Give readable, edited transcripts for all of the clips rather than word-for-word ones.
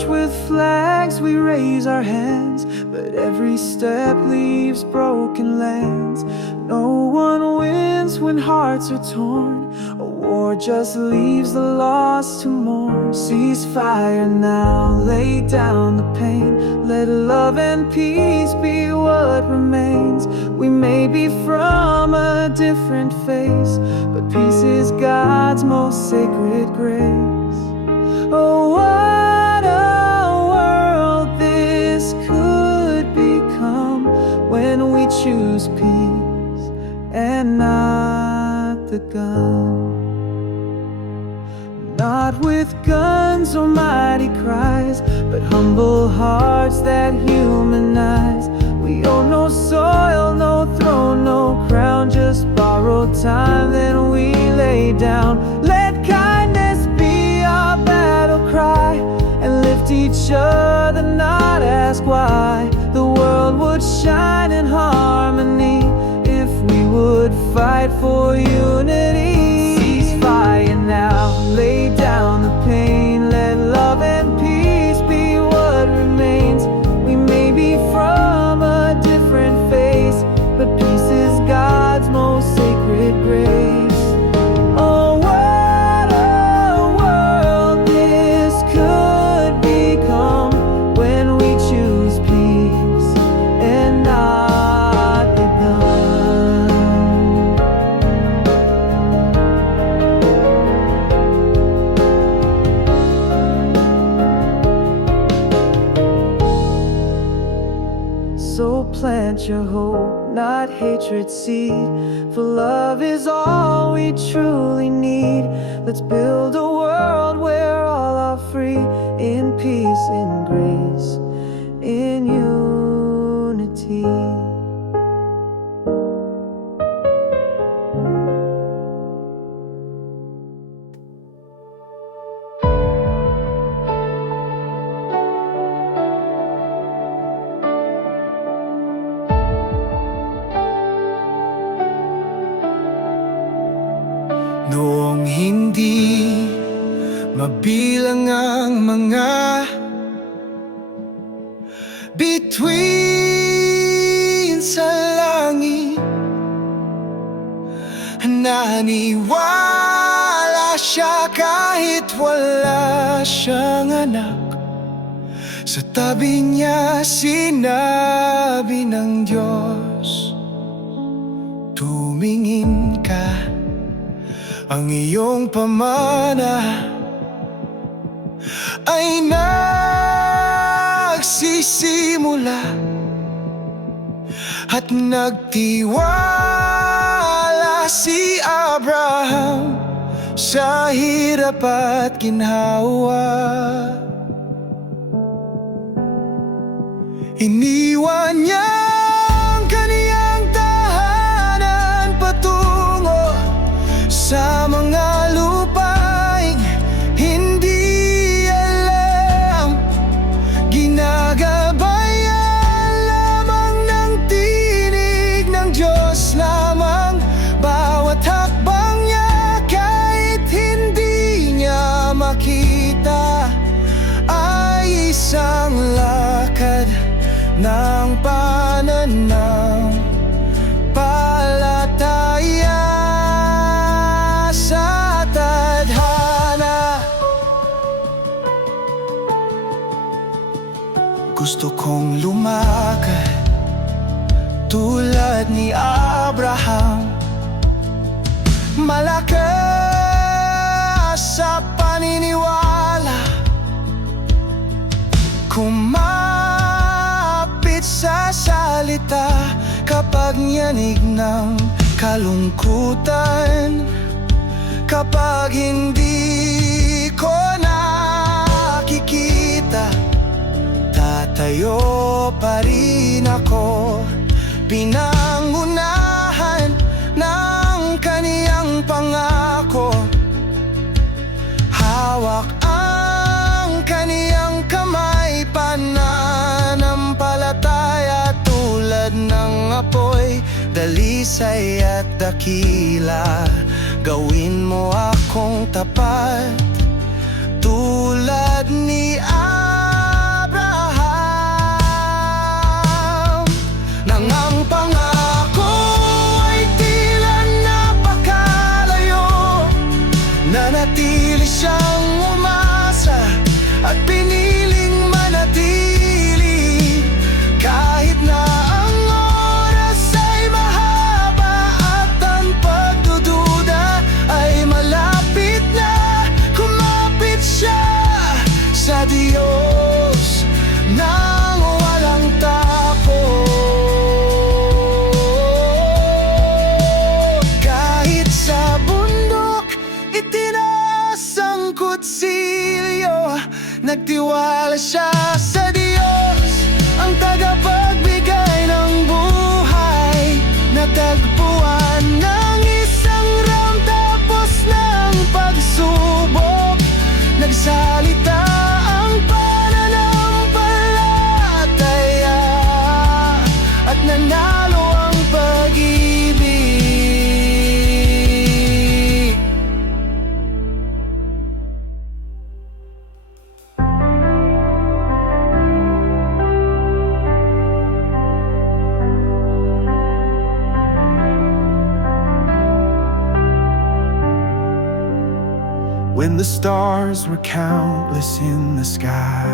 march with flags, we raise our hands, but every step leaves broken lands. No one wins when hearts are torn. A war just leaves the lost to mourn. Cease fire now, lay down the pain. Let love and peace be what remains. We may be from a different face, but peace is God's most sacred grace. Oh, what a world this could become when we choose peace and not the gun. Not with guns or mighty cries, but humble hearts that humanize. We own no soil, no throne, no crown, just borrowed time, then we lay down. Let kindness be our battle cry, and lift each other, not ask why. The world would shine in harmony if we would fight for unity. Cease fire now, lay down the pain. Let love and peace be what remains. We may be from a different face, but peace is God's most sacred grace. Oh, what a world this could become when we choose peace and not the gun. So plant your hope, not hatred seed, for love is all we truly need. Let's build a world where all are free, in peace, in grace, in unity. Noong hindi mabilang ang mga bituin sa langit, naniwala siya kahit wala siyang anak. Sa tabi niya sinabi ng Diyos, tumingin ka, ang iyong pamana ay nagsisimula at nagtiwala si Abraham sa hirap at ginhawa. Iniwan niya ang kaniyang tahanan patungo sa mga lupaing hindi alam. Ginagabayan lamang ng tinig ng Diyos lamang bawat hakbang niya, kahit hindi niya makita, ay isang lakad ng pananaw palataya sa tadhana. Gusto kong lumakad tulad ni Abraham, malakas sa paniniwala, kumapit sa salita kapag yanig ng kalungkutan. Kapag hindi ko nakikita, tatayo pa rin ako, pinangunahan ng kaniyang pangako. Hawak ang kaniyang kamay, pananampalataya tulad ng apoy, dalisay at dakila. Gawin mo akong tapat tulad ni nagtiwala siya sa Diyos, ang tagapagbigay ng buhay. Natagpuan ng isang ramdapos ng pagsubok. Nagsalita ang pananampalataya at nanalo ang pag-ibig. When the stars were countless in the sky,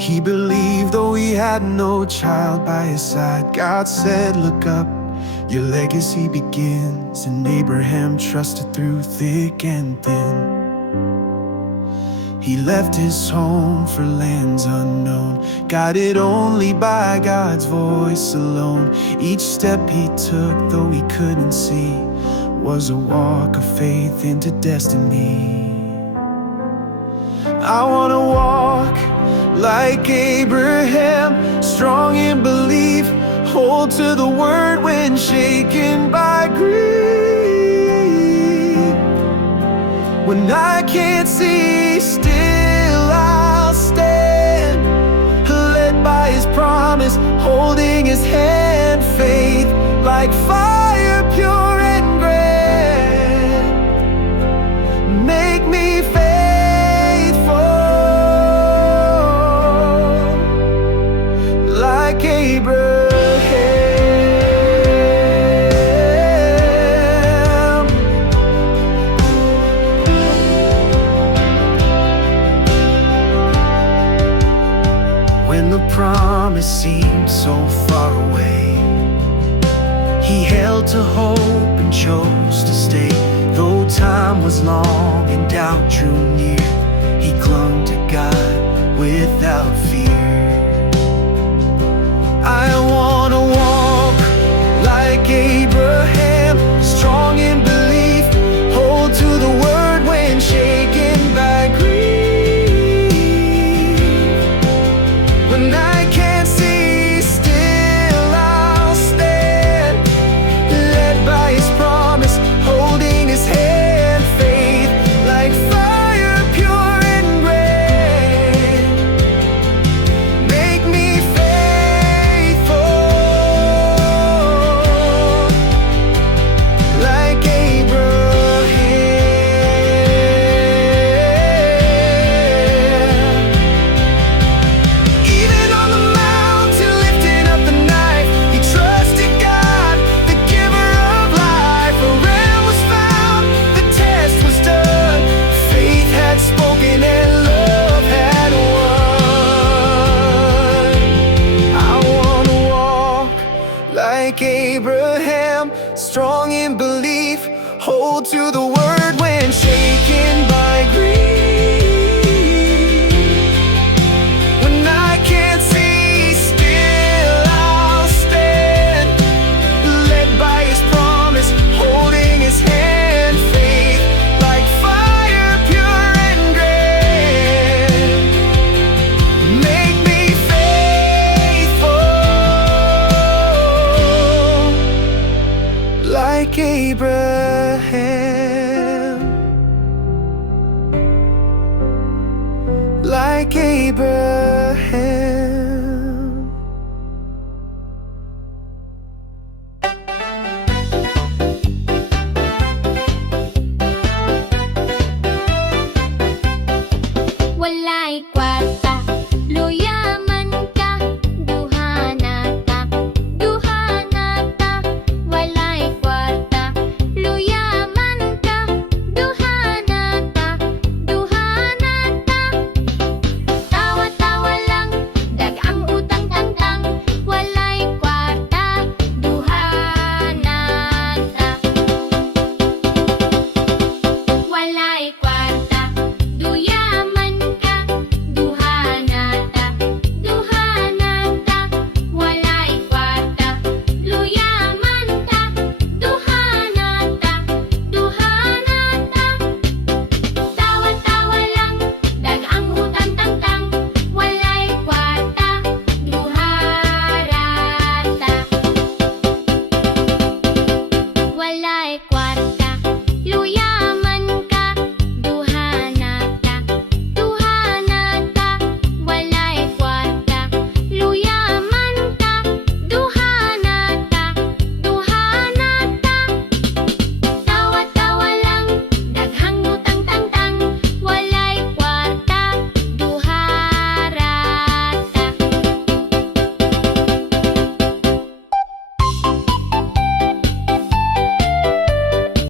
he believed though he had no child by his side. God said, look up, your legacy begins. And Abraham trusted through thick and thin. He left his home for lands unknown, guided only by God's voice alone. Each step he took, though he couldn't see, was a walk of faith into destiny. I wanna walk like Abraham, strong in belief, hold to the word when shaken by grief. When I can't see, still I'll stand, led by his promise, holding his hand. Faith like fire, pure and grand, make me faithful like Abraham. When the promise seemed so far away, he held to hope and chose to stay. Though time was long and doubt drew near, he clung to God without fear. I wanna walk like Abraham, strong in belief, hold to the word when shaken by grief. When I can't see, still I'll stand, led by his promise, holding his hand. Faith like fire, pure and grand, make me faithful like Abraham. Even on the mountain, lifting up the knife, he trusted God, the giver of life. A ram was found, the test was done. Faith had spoken and love had won. I wanna walk like Abraham, strong in belief, hold to the word when shaken by grief. When I can't see, still I'll stand, led by his promise, holding his hand. Faith like fire, pure and grand, make me faithful like Abraham, like Abraham.